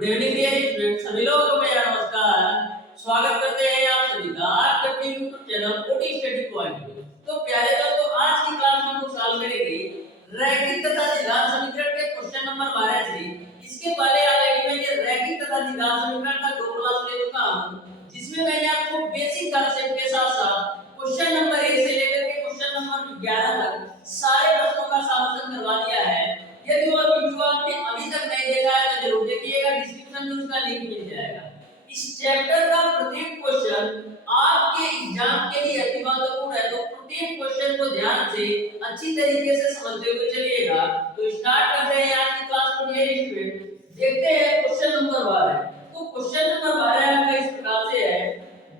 Good evening dear student, सभी लोगों को मेरा नमस्कार। स्वागत करते हैं आप सभी का आपके अपने YouTube channel OD study point. तो प्यारे दोस्तों, आज की क्लास में हम सॉल्व करेंगे रैखिक तथा द्विघात समीकरण के क्वेश्चन नंबर 12 से। इसके पहले ऑलरेडी मैंने रैखिक तथा द्विघात समीकरण का 2 क्लास ले चुका हूं, जिसमें मैंने आपको बेसिक कांसेप्ट के साथ-साथ क्वेश्चन नंबर 1 से लेकर के क्वेश्चन नंबर 11 तक सारे प्रश्नों का सॉल्यूशन करवा दिया है। यदि वो वीडियो आपने अभी तक नहीं देखा है तो जरूर देखिएगा, डिस्क्रिप्शन में उसका लिंक मिल जाएगा। इस चैप्टर का प्रत्येक क्वेश्चन आपके एग्जाम के लिए अति महत्वपूर्ण है, तो प्रत्येक क्वेश्चन को ध्यान से अच्छी तरीके से समझते हुए चलिएगा। तो स्टार्ट करते हैं आज की क्लास को डियर स्टूडेंट। देखते हैं क्वेश्चन नंबर 12। तो क्वेश्चन नंबर 12 आपका इस प्रकार से है,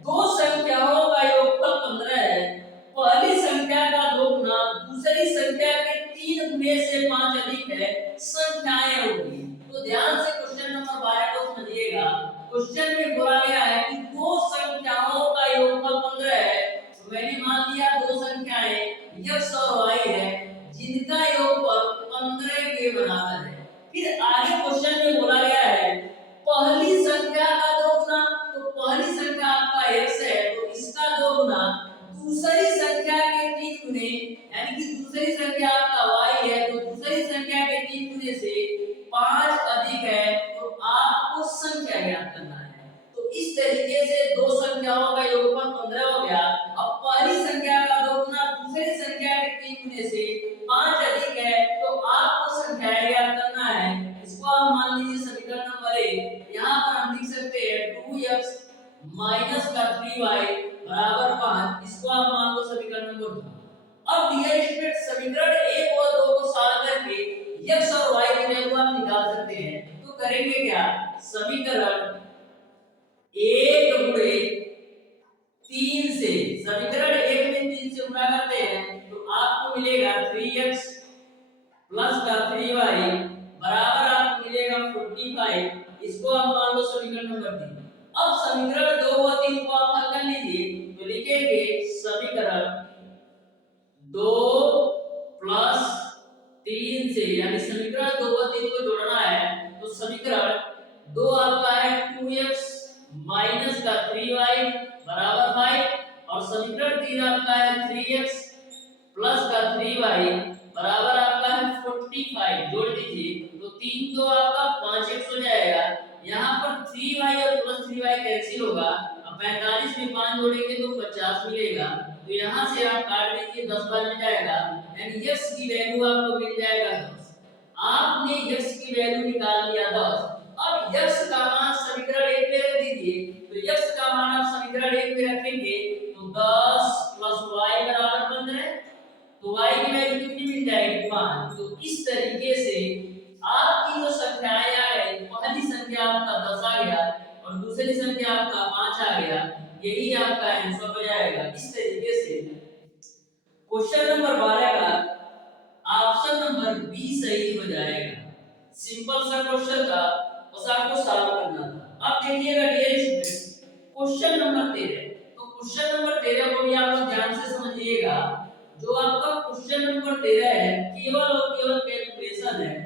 दो संख्याओं का योगफल 15 है। पहली संख्या का 2 गुना दूसरी संख्या के 3 गुने से 5 अधिक है, संख्याएं होगी। तो ध्यान से क्वेश्चन नंबर 12 को समझिएगा। क्वेश्चन में बोला गया है कि दो संख्याओं का योगफल 15 है। तो मैंने मान लिया दो संख्याएं x और y है, जिनका योगफल 15 के बराबर है। फिर आगे क्वेश्चन में बोला गया है पहली संख्या का 2 गुना, तो पहली संख्या आपका x है तो इसका 2 गुना दूसरी संख्या के 3 गुने, यानी कि दूसरी संख्या आपका y है तो दूसरी संख्या के 3 गुने से 5 अधिक है, तो आपको संख्या ज्ञात करना है। तो इस तरीके से दो संख्याओं का योगफल 15 हो गया। अब पहली संख्या का 2 गुना दूसरी संख्या के 3 गुने से 5 अधिक है, तो आपको संख्या ज्ञात करना है। इसको आप मान लीजिए समीकरण नंबर 1। यहां पर हम लिख सकते हैं 2x माइनस का 3y बराबर 5। इसको आप मान लो समीकरण नंबर 2। अब डियर स्टूडेंट, समीकरण 1 और 2 को सॉल्व करके x और y की वैल्यू आप निकाल सकते हैं। तो करेंगे क्या, समीकरण 1 गुणे 3 से, समीकरण 1 में 3 से गुणा करते हैं तो आपको मिलेगा 3x प्लस का 3y बराबर आपको मिलेगा 45। इसको आप मान लो समीकरण नंबर 3। अब समीकरण 2 और 3 को आप हल कर लीजिए तो लिखेंगे समीकरण 2 प्लस 3 से, यानी समीकरण 2 और 3 को जोड़ना है तो समीकरण 2 आपका है 2x माइनस का 3y बराबर 5 और समीकरण 3 आपका है 3x प्लस का 3y बराबर आपका है 45। जोड़ दीजिए तो 3 तो आपका 5x हो जाएगा। यहाँ पर 3y और प्लस 3y कैंसिल होगा। अब 45 में 5 जोड़ेंगे तो 50 मिलेगा। तो यहाँ से आप काट लीजिए, 10 बार में जाएगा, यानी x की वैल्यू आपको मिल जाएगा 10। आपने x की वैल्यू निकाल लिया 10। अब x का मान समीकरण 1 में रख दीजिए। तो x का मान आप समीकरण 1 में रखेंगे तो 10 प्लस y बराबर 15। तो y की वैल्यू कितनी मिल जाएगी, 5। तो इस तरीके से आपकी जो संख्याएं आ गई, पहली संख्या आपका 10 आ गया और दूसरी संख्या आपका 5 आ गया, यही आपका आंसर हो जाएगा। इस तरीके से क्वेश्चन नंबर 12 का ऑप्शन नंबर बी सही हो जाएगा। सिंपल सा क्वेश्चन था, बस आपको सॉल्व करना था। अब देखिएगा डियर स्टूडेंट, क्वेश्चन नंबर 13। तो क्वेश्चन नंबर 13 को भी आप लोग ध्यान से समझिएगा। जो आपका क्वेश्चन नंबर 13 है, केवल और केवल कैलकुलेशन है।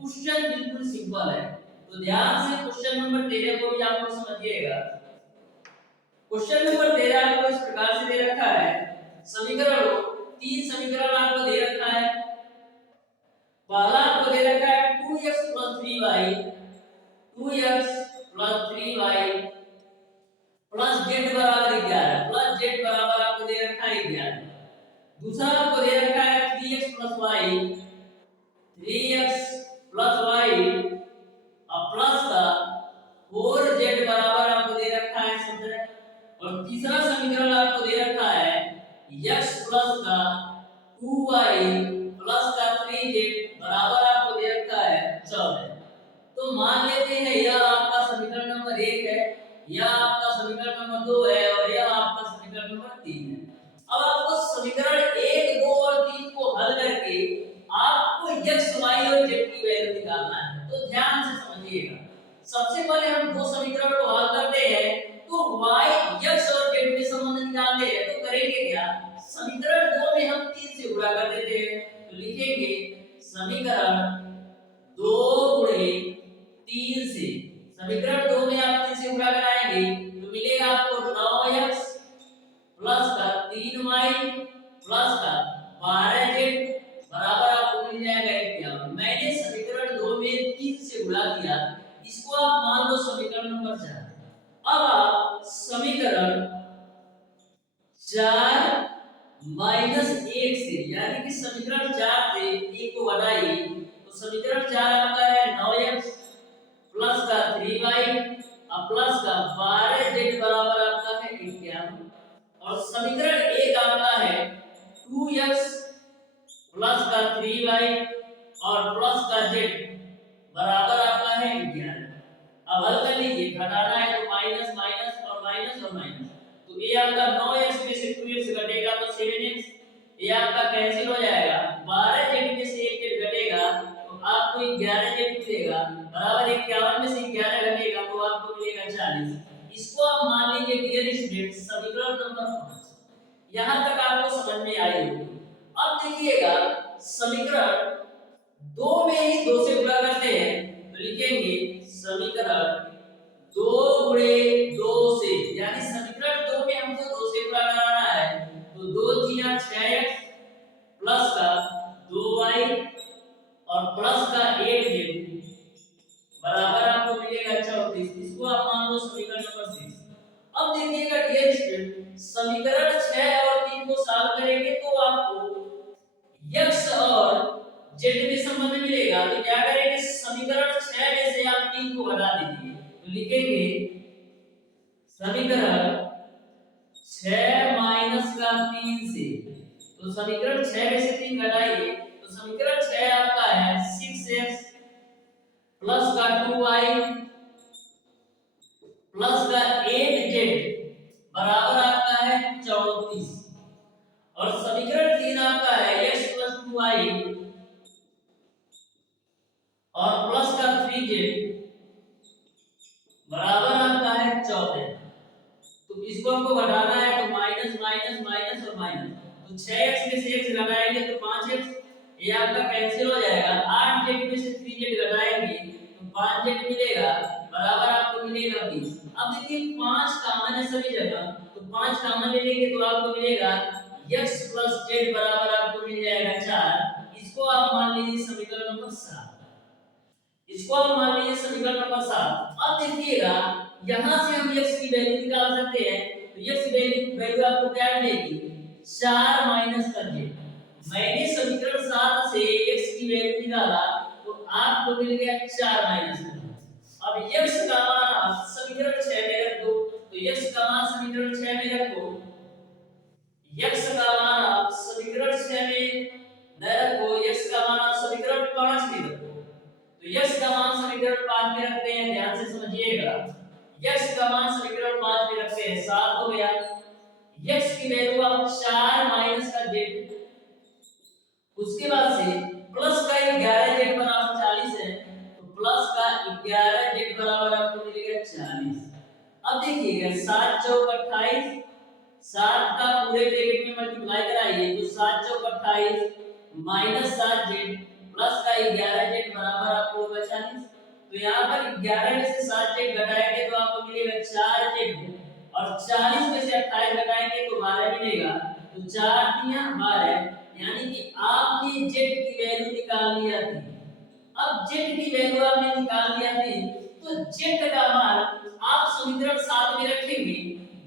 क्वेश्चन बिल्कुल सिंपल है, तो ध्यान से क्वेश्चन नंबर 13 को भी आप लोग समझिएगा। क्वेश्चन नंबर 13 आपको इस प्रकार से दे रखा है, समीकरण 3 समीकरण आपको दे रखा है। पहला आपको दे रखा है 2x plus 3y, 2x plus 3y plus z बराबर 11, प्लस z बराबर आपको दे रखा है 11। दूसरा आपको दे रखा है 3x plus y, 3x plus y और प्लस का 4z बराबर आपको दे रखा है 17। और तीसरा समीकरण आपको दे रखा है x प्लस का 2y प्लस का 3z बराबर आपको दे रखा है 14। तो मान लेते हैं यह आपका समीकरण नंबर 1 है, यह आपका समीकरण नंबर 2 है और यह आपका समीकरण नंबर 3 है। अब आपको समीकरण 1, 2 और 3 को हल करके आपको x, y और z की वैल्यू निकालना है। तो ध्यान से समझिएगा। सबसे पहले हम दो समीकरण को हल करते हैं तो y, x और z के संबंध निकालते हैं। तो करेंगे क्या, समीकरण 2 में हम 3 से गुणा कर देते हैं। तो लिखेंगे समीकरण 2 गुणे 3 से, समीकरण 2 में आप 3 से गुणा कराएंगे तो मिलेगा आपको 9x प्लस का 3y प्लस का 12z बराबर आपको मिल जाएगा 51। मैंने समीकरण 2 में 3 से गुणा किया, इसको आप मान लो समीकरण नंबर 4। अब आप समीकरण 4 माइनस 1 से यानी कि समीकरण 4 से 1 को घटाइए तो समीकरण 4 आपका है 9x प्लस का 3y और प्लस का 12z बराबर आपका है 51। और समीकरण 1 आपका है 2x प्लस का 3y और प्लस का z बराबर आपका है 11। अब हल कर लीजिए, घटाना है तो माइनस माइनस और माइनस और माइनस, तो ये आपका 9x में से 2x घटेगा तो 7x, ये आपका कैंसिल हो जाएगा। 12z में से 1z घटेगा तो आपको 11z मिलेगा बराबर 51 में से 11 घटेगा तो आपको मिलेगा 40। इसको आप मान लीजिए डियर स्टूडेंट समीकरण नंबर 5। यहां तक आपको समझ में आई होगी। अब देखिएगा समीकरण 2 में ही 2 से गुणा करते हैं तो लिखेंगे समीकरण 2 गुणे 2 से, यानी समीकरण 2 में हमको 2 से गुणा कराना है तो 2 3 6x प्लस का 2y और प्लस का 8z बराबर आपको मिलेगा 34। इसको आप मान लो समीकरण नंबर 6। अब देखिएगा डियर स्टूडेंट समीकरण 6 और 3 को सॉल्व करेंगे तो आपको x और z में संबंध मिलेगा। तो क्या करेंगे समीकरण 6 में से आप 3 को घटा दीजिए तो लिखेंगे समीकरण 6 माइनस का 3 से, तो समीकरण 6 में से 3 घटाइए तो समीकरण 6 आपका है 6x प्लस का 2y प्लस का 8z बराबर आपका है 34। और समीकरण 3 आपका है x प्लस 2y और प्लस का 3z बराबर आपका है 14। तो इसको हमको घटाना है तो माइनस माइनस माइनस और माइनस, तो 6x में से x घटाएंगे तो 5x, ये आपका कैंसिल हो जाएगा। 8z में से 3z घटाएंगे तो 5z मिलेगा बराबर आपको मिलेगा 20। अब देखिए 5 कॉमन है सभी जगह, तो 5 कॉमन ले लेंगे तो आपको मिलेगा x प्लस z बराबर आपको मिल जाएगा 4। इसको आप मान लीजिए समीकरण नंबर 7। इसको आप मान लीजिए समीकरण नंबर 7। अब देखिएगा यहां से हम x की वैल्यू निकाल सकते हैं तो x की वैल्यू आपको क्या मिलेगी 4 माइनस का z। मैंने समीकरण 7 से x की वैल्यू निकाला तो आपको मिल गया 4 माइनस का z। अब x का मान आप समीकरण 6 में रख दो तो x का मान समीकरण 6 में रखो, x का मान आप समीकरण 6 में न रखो, x का मान आप समीकरण 5 में रखो। तो x का मान समीकरण 5 में रखते हैं, ध्यान से समझिएगा। x का मान समीकरण 5 में रखते हैं 7 हो गया। x की वैल्यू आप 4 माइनस का z, उसके बाद से प्लस का 11z बराबर 40 है तो प्लस का 11z बराबर आपको मिलेगा 40। अब देखिएगा 7 चौक 28, 7 का पूरे ब्रैकेट में मल्टीप्लाई कराइए तो 7 चौक 28 माइनस 7z प्लस का 11z बराबर आपको होगा 40। तो यहाँ पर 11 में से 7z घटाएंगे तो आपको मिलेगा 4z और 40 में से 28 घटाएंगे तो 12 मिलेगा। तो 4 3 12, यानी कि आपने z की वैल्यू निकाल लिया थी। अब z की वैल्यू आपने निकाल लिया थी तो z का मान आप समीकरण 7 में रखेंगे,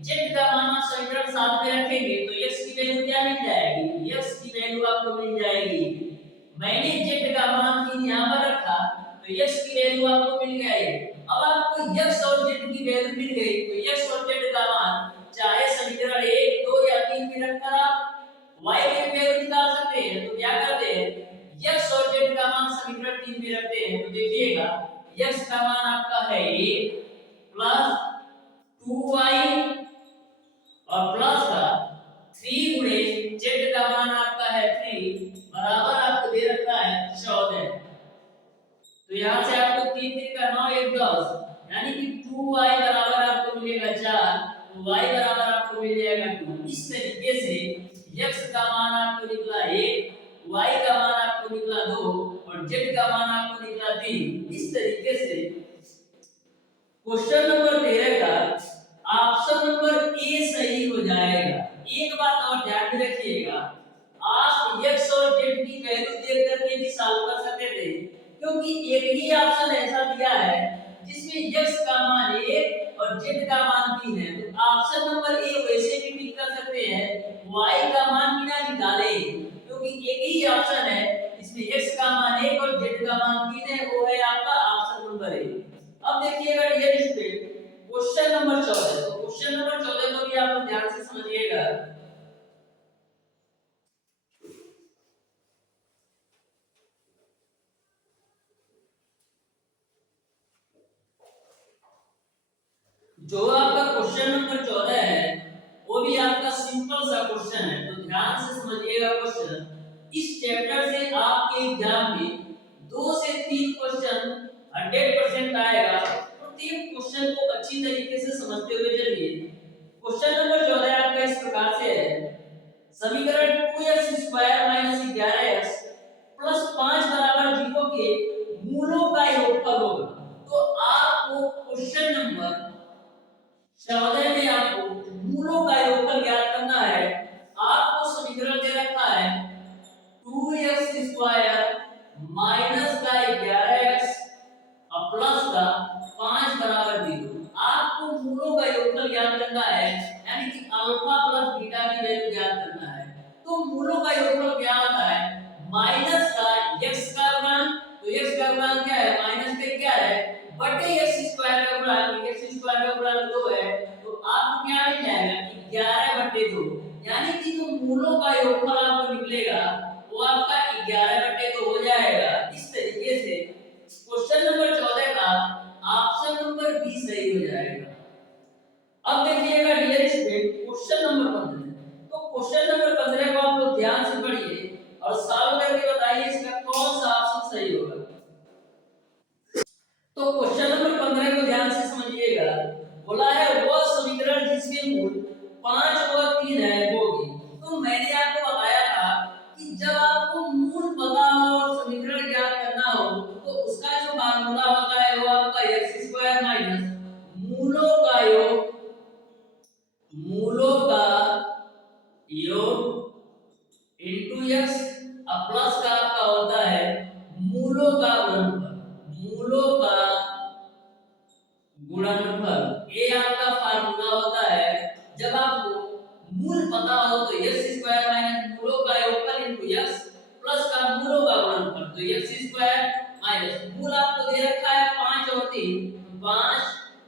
z का मान आप समीकरण 7 में रखेंगे तो x की वैल्यू क्या मिल जाएगी, x की वैल्यू आपको मिल जाएगी। मैंने z का मान ही यहां पर रखा तो x की वैल्यू आपको मिल गई। अब आपको x और z की वैल्यू मिल गई तो x और z का मान चाहे समीकरण 1 2 या 3 में रखकर आप y की वैल्यू निकाल सकते हैं। तो क्या करते हैं x और z का मान समीकरण 3 में रखते हैं तो देखिएगा x का मान आपका है 1 प्लस 2y और प्लस का 3 गुणे z का मान आपका है 3 बराबर आपको दे रखा है 14। तो यहां से आपको 3 3 का 9 1 10, यानी कि 2y बराबर आपको मिलेगा 4 तो y बराबर आपको मिल जाएगा 2। इस तरीके से x का मान आपको निकला 1, y का मान आपको निकला 2 और z का मान आपको निकला 3। इस तरीके से क्वेश्चन नंबर 13 का ऑप्शन नंबर ए सही हो जाएगा। एक बात और ध्यान में रखिएगा, आप x और z की वैल्यू देख करके भी सॉल्व कर सकते थे, क्योंकि एक ही ऑप्शन ऐसा दिया है जिसमें x का मान 1 और z का मान 3 है, तो ऑप्शन नंबर ए वैसे भी टिक कर सकते हैं, y का मान बिना निकाले, क्योंकि एक ही ऑप्शन है इसमें x का मान 1 और z का मान 3 है, वो है आपका ऑप्शन नंबर ए। अब देखिएगा डियर स्टूडेंट, क्वेश्चन नंबर 14, तो क्वेश्चन नंबर 14 को भी आप लोग ध्यान से समझिएगा। जो आपका क्वेश्चन नंबर 14 है वो भी आपका सिंपल सा क्वेश्चन है, तो ध्यान से समझिएगा क्वेश्चन। इस चैप्टर से आपके एग्जाम में 2 से 3 क्वेश्चन 100% आएगा, प्रत्येक क्वेश्चन को अच्छी तरीके से समझते हुए चलिए। क्वेश्चन नंबर 14 आपका इस प्रकार से है, समीकरण 2x² - 11x प्लस 5 बराबर 0 के मूलों का योगफल होगा। तो आपको क्वेश्चन नंबर 14 में आपको मूलों का योगफल ज्ञात करना है। आपको समीकरण दे रखा है 2x² माइनस का 11x और प्लस का 5 बराबर 0। आपको मूलों का योगफल ज्ञात करना है, यानी कि अल्फा प्लस बीटा की वैल्यू ज्ञात करना है। तो मूलों का योगफल क्या होता है, माइनस का x का गुणन, तो x का गुणन क्या है, माइनस का क्या है, बटे x स्क्वायर का गुणन, x स्क्वायर का गुणन 2 है, तो आपको क्या मिल जाएगा 11 बटे 2, यानी कि जो मूलों का योगफल आपको निकलेगा वो आपका 11 बटे 2 हो जाएगा। इस तरीके से क्वेश्चन नंबर 14 का ऑप्शन नंबर बी सही हो जाएगा। अब देखिएगा डियर स्टूडेंट, क्वेश्चन नंबर 15, तो क्वेश्चन नंबर 15 को आप लोग ध्यान से पढ़िए और सॉल्व करके बताइए इसका कौन सा ऑप्शन सही होगा। तो क्वेश्चन नंबर 15 को ध्यान से समझिएगा, बोला है वह समीकरण जिसके मूल 5 और 3 है होगी। तो मैंने आपको बताया था कि जब आपको मूल पता हो और समीकरण ज्ञात करना हो तो उसका जो फार्मूला होता है वो आपका x² माइनस मूलों का योग, मूलों का योग इनटू x प्लस का आपका होता है मूलों का गुणनफल, मूलों का गुणनफल, ये आपका फार्मूला होता है। जब आपको मूल पता हो तो x² माइनस मूलों का योगफल इनटू x प्लस का मूलों का गुणनफल, तो x² माइनस मूल आपको दे रखा है 5 और 3, 5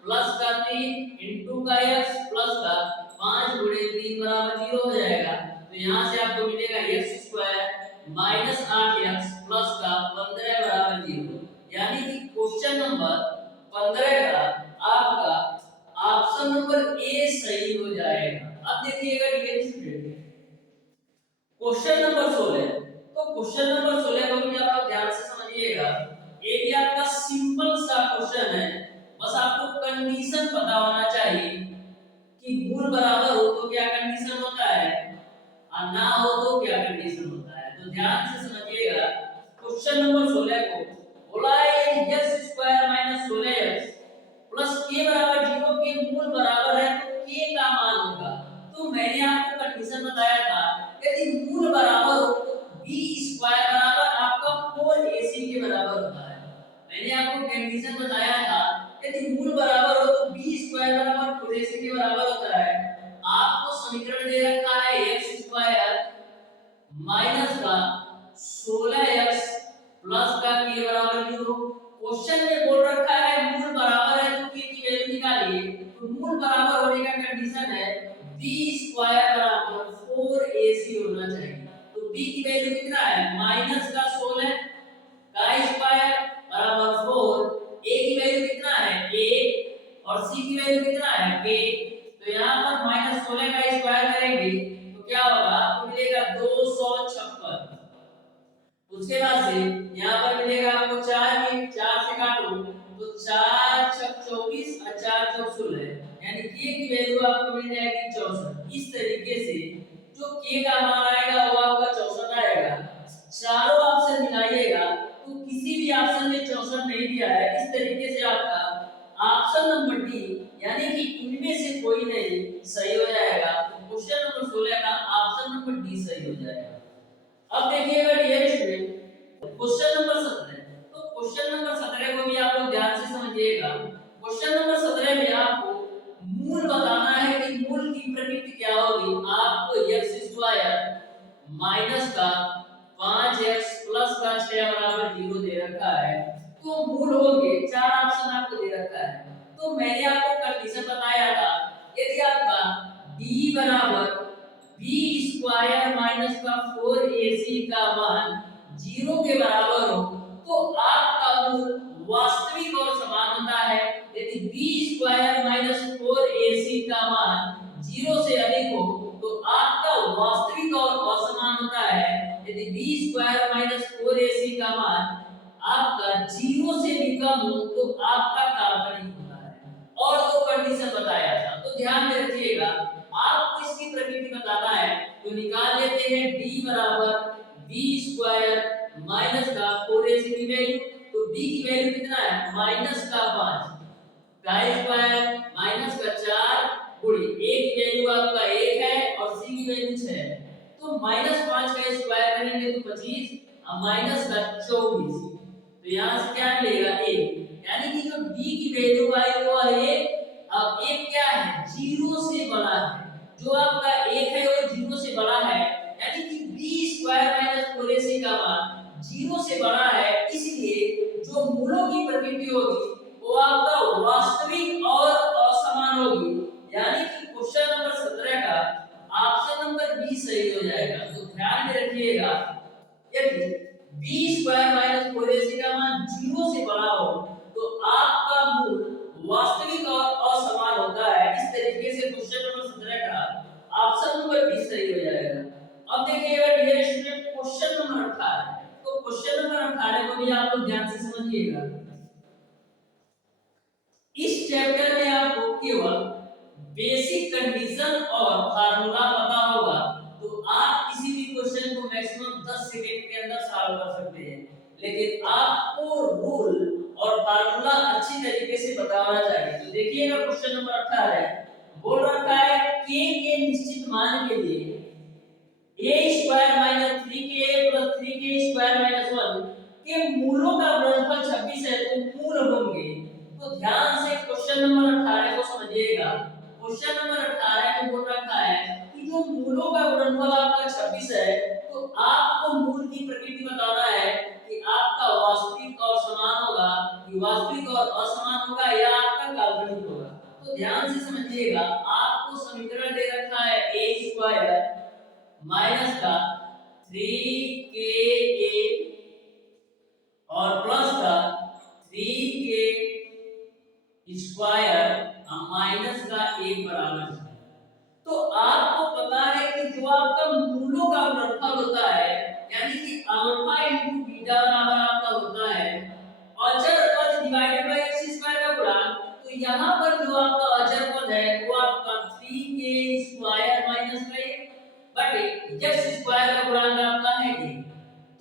प्लस का 3 इनटू का x प्लस का 5 गुणे 3 बराबर 0 हो जाएगा। तो यहां से आपको मिलेगा x² माइनस 8x प्लस का 15 बराबर 0, यानी कि क्वेश्चन नंबर 15 का आपका ऑप्शन नंबर ए सही हो जाएगा। अब देखिएगा डियर स्टूडेंट, क्वेश्चन नंबर 16, तो क्वेश्चन नंबर 16 को भी आप ध्यान से समझिएगा, ये भी आपका सिंपल सा क्वेश्चन है, बस आपको कंडीशन पता होना चाहिए कि मूल बराबर हो तो क्या कंडीशन होता है और ना हो तो क्या कंडीशन होता है। तो ध्यान से समझिएगा क्वेश्चन नंबर 16 को, बोला है x² - 16x प्लस k बराबर 0 के मूल बराबर है तो k का मान होगा। तो मैंने आपको कंडीशन बताया था यदि मूल बराबर हो तो b² बराबर आपका 4ac के बराबर होता है। मैंने आपको कंडीशन बताया था यदि मूल बराबर हो तो b² बराबर 4ac के बराबर होता है। आपको समीकरण दे रखा है x² माइनस का 16x प्लस का k बराबर 0। क्वेश्चन में बोल रखा है मूल बराबर है तो k की वैल्यू निकालिए, तो मूल बराबर होने का कंडीशन है b² बराबर 4ac होना चाहिए। तो b की वैल्यू कितना है, माइनस का 16 का स्क्वायर बराबर 4, a की वैल्यू कितना है 1 और c की वैल्यू कितना है k। तो यहां पर -16 का स्क्वायर करेंगे तो क्या होगा, आपको मिलेगा 256। उसके बाद से यहाँ पर मिलेगा आपको 4 में 4 से काटो तो 4 छक 24 और 4 चौक 16, यानी k की वैल्यू आपको मिल जाएगी 64। इस तरीके से जो k का मान आएगा वो आपका 64 आएगा। चारों ऑप्शन मिलाइएगा तो किसी भी ऑप्शन में 64 नहीं दिया है। इस तरीके से आपका ऑप्शन नंबर डी यानी कि इनमें से कोई नहीं सही हो जाएगा। तो क्वेश्चन नंबर 16 का ऑप्शन नंबर डी सही हो जाएगा। अब देखिएगा डियर स्टूडेंट क्वेश्चन नंबर 17। तो क्वेश्चन नंबर 17 को भी आप लोग ध्यान से समझिएगा। क्वेश्चन नंबर 17 में आपको मूल बताना है कि मूल की प्रकृति क्या होगी। आपको x स्क्वायर माइनस का 5x प्लस का 6 बराबर 0 दे रखा है। तो मूल होंगे, चार ऑप्शन आपको दे रखा है। तो मैंने आपको कंडीशन बताया था, यदि आपका d बराबर b स्क्वायर माइनस का 4ac का मान 0 के बराबर हो तो आपका मूल वास्तविक और समान होता है। यदि b स्क्वायर माइनस 4ac का मान 0 से अधिक हो तो आपका वास्तविक और असमान होता है। यदि b स्क्वायर माइनस 4ac का मान आपका 0 से भी कम हो तो आपका काल्पनिक होता है। और दो कंडीशन बताया था, तो ध्यान में रखिएगा। आपको इसकी प्रकृति बताना है तो निकाल लेते हैं d बराबर b स्क्वायर माइनस का 4ac की वैल्यू। तो b की वैल्यू कितना है माइनस का 5 का स्क्वायर माइनस का 4 गुणे a की वैल्यू आपका 1 है और c की वैल्यू 6 है। तो माइनस 5 का स्क्वायर करेंगे तो 25 और माइनस का 24। तो यहाँ से क्या मिलेगा 1, यानी कि जो d की वैल्यू आई वो है 1। अब 1 क्या है 0 से बड़ा है। जो आपका 1 है वो 0 से बड़ा है, यानी कि b स्क्वायर माइनस 4ac का मान 0 से बड़ा है। इसलिए जो मूलों की प्रकृति होगी वो आपका वास्तविक और असमान होगी। यानी कि क्वेश्चन नंबर 17 का ऑप्शन नंबर बी सही हो जाएगा। तो ध्यान में रखिएगा, यदि b स्क्वायर माइनस 4ac का मान 0 से बड़ा हो तो आपका मूल वास्तविक और असमान होता है। इस तरीके से क्वेश्चन नंबर 17 का ऑप्शन नंबर बी सही हो जाएगा। अब देखिएगा डियर स्टूडेंट क्वेश्चन नंबर 18। तो क्वेश्चन नंबर 18 को भी आप लोग ध्यान से समझिएगा। इस चैप्टर में आपको केवल बेसिक कंडीशन और फार्मूला पता होगा तो आप किसी भी क्वेश्चन को मैक्सिमम 10 सेकंड के अंदर सॉल्व कर सकते हैं। लेकिन आपको रूल और फार्मूला अच्छी तरीके से बताना चाहिए। तो देखिएगा क्वेश्चन नंबर 18 बोल रखा है k के निश्चित मान के लिए a square minus 3k plus 3k square minus 1 के मूलों का गुणनफल 26 है तो मूल होंगे। तो ध्यान से क्वेश्चन नंबर 18 को समझिएगा। क्वेश्चन नंबर 18 में बोल रखा है कि जो मूलों का गुणनफल आपका 26 है तो आपको मूल की प्रकृति बताना है कि आपका वास्तविक और समान होगा, कि वास्तविक और असमान होगा या आपका काल्पनिक होगा। तो ध्यान से समझिएगा, आपको समीकरण दे रखा है a स्क्वायर माइनस का 3ka और प्लस का 3k स्क्वायर माइनस का 1 बराबर 0। तो आपको पता है कि जो आपका मूलों का गुणनफल होता है यानी कि अल्फा इनटू बीटा बराबर आपका होता है अचर पद डिवाइडेड बाय x स्क्वायर का गुणांक। तो यहां पर जो आपका अचर पद है वो आपका 3k स्क्वायर माइनस का 1 बटे x स्क्वायर का गुणांक आपका है 1।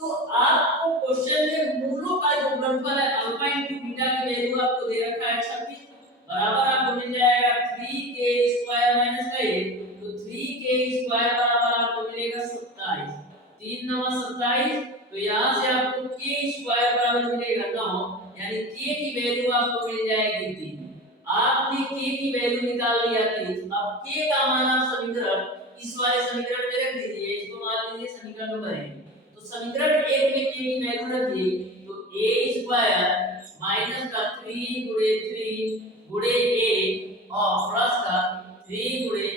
तो आपको क्वेश्चन में मूलों का जो गुणनफल है अल्फा इनटू बीटा की वैल्यू आपको दे रखा है 26 बराबर आपको मिल जाएगा 3k स्क्वायर माइनस का 1। तो 3k स्क्वायर बराबर आपको मिलेगा 27, 3 9 27। तो यहां से आपको k स्क्वायर बराबर मिलेगा 9, यानी k की वैल्यू आपको मिल जाएगी 3। आपने k की वैल्यू निकाल लिया 3। अब k का मान आप समीकरण इस वाले समीकरण में रख दीजिए, इसको मान लीजिए समीकरण नंबर 1। तो समीकरण 1 में k की वैल्यू रखिए तो a स्क्वायर माइनस का 3 गुणे 3 गुणे a और प्लस का 3 गुणे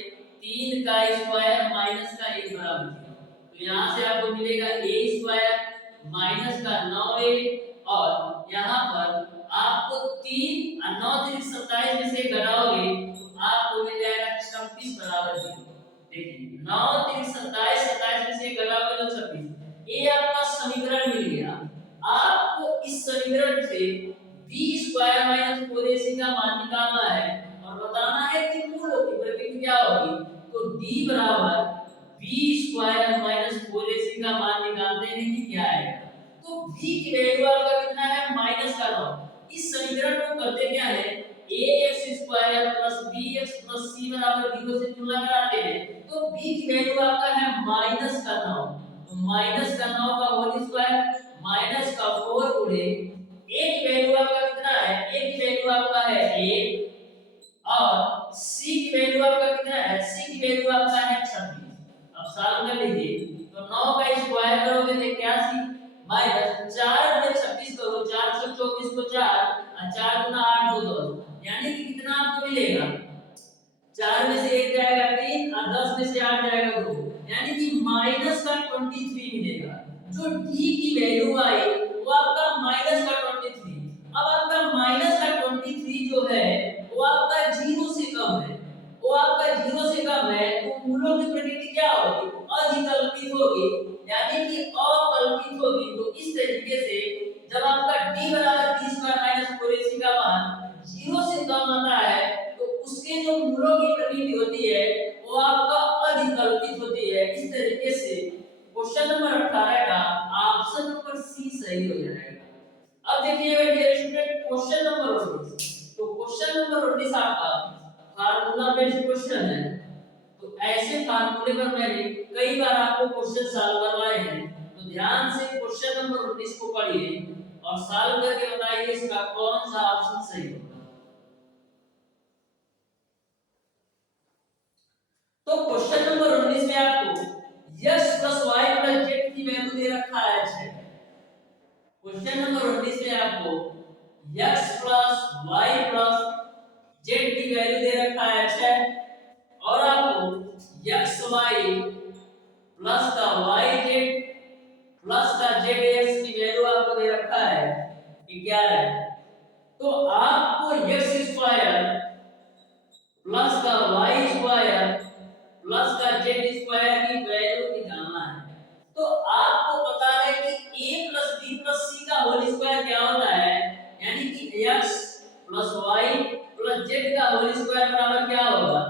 3 का स्क्वायर माइनस का 1 बराबर 0। तो यहां से आपको मिलेगा a स्क्वायर माइनस का 9a और यहां पर आपको 3 और 9 3 27 में से घटाओगे तो आपको मिल जाएगा 26 बराबर 0। देखिए 9 3 27, 27 में से घटाओगे तो 26। ये आपका समीकरण मिल गया। आपको इस समीकरण से b स्क्वायर माइनस 4ac का मान निकालना है और बताना है कि मूलों की प्रकृति क्या होगी। तो d बराबर b स्क्वायर माइनस 4ac का मान निकालते हैं कि क्या आएगा। तो b की वैल्यू आपका कितना है -9। इस समीकरण को करते क्या है ax² plus bx plus c बराबर 0 से तुलना कराते हैं तो b की वैल्यू आपका है माइनस करना होगा, तो माइनस करना होगा होल स्क्वायर माइनस का 4 गुणे a की वैल्यू आपका कितना है, a की वैल्यू आपका है 1 और c की वैल्यू आपका कितना है, c की वैल्यू आपका है 26। अब सॉल्व कर लीजिए तो 9 का स्क्वायर करोगे तो 81 माइनस 4 गुणे 26 करो 4 से 24 को 4 और 4 गुना 8 2 10 यानी कि कितना आपको मिलेगा, 4 में से 1 जाएगा 3 और 10 में से 8 जाएगा 2 यानी कि माइनस का 23 मिलेगा। जो d की वैल्यू आई वो आपका माइनस का 23। अब आपका माइनस का 23 जो है वो आपका 0 से कम है, वो आपका 0 से कम है तो मूलों की प्रकृति क्या होगी, अविकल्पित होगी यानी कि अकल्पित होगी। तो इस तरीके से जब आपका d बराबर d स्क्वायर माइनस 4ac का मान 0 से कम आता है तो उसके जो मूलों की प्रकृति होती है वो आपका अविकल्पित होती है। इस तरीके से क्वेश्चन नंबर 18 का ऑप्शन नंबर सी सही हो जाएगा। अब देखिएगा डियर स्टूडेंट क्वेश्चन नंबर 19, तो क्वेश्चन नंबर 19 आपका फार्मूला बेस्ड क्वेश्चन है। तो ऐसे फार्मूले पर मैंने कई बार आपको क्वेश्चन सॉल्व करवाए हैं, तो ध्यान से क्वेश्चन नंबर 19 को पढ़िए और सॉल्व करके बताइए इसका कौन सा ऑप्शन सही होगा। तो क्वेश्चन नंबर 19 में आपको x + y + z की वैल्यू दे रखा है 6। क्वेश्चन नंबर 19 में आपको x + y + z की वैल्यू दे रखा है 6 और आपको xy प्लस का yz प्लस का zx की वैल्यू आपको दे रखा है 11। तो आपको x² प्लस का y² प्लस का z² की वैल्यू निकालना है। तो आपको पता है कि a + b + c का होल स्क्वायर क्या होता है, यानी कि x + y + z का होल स्क्वायर बराबर क्या होगा,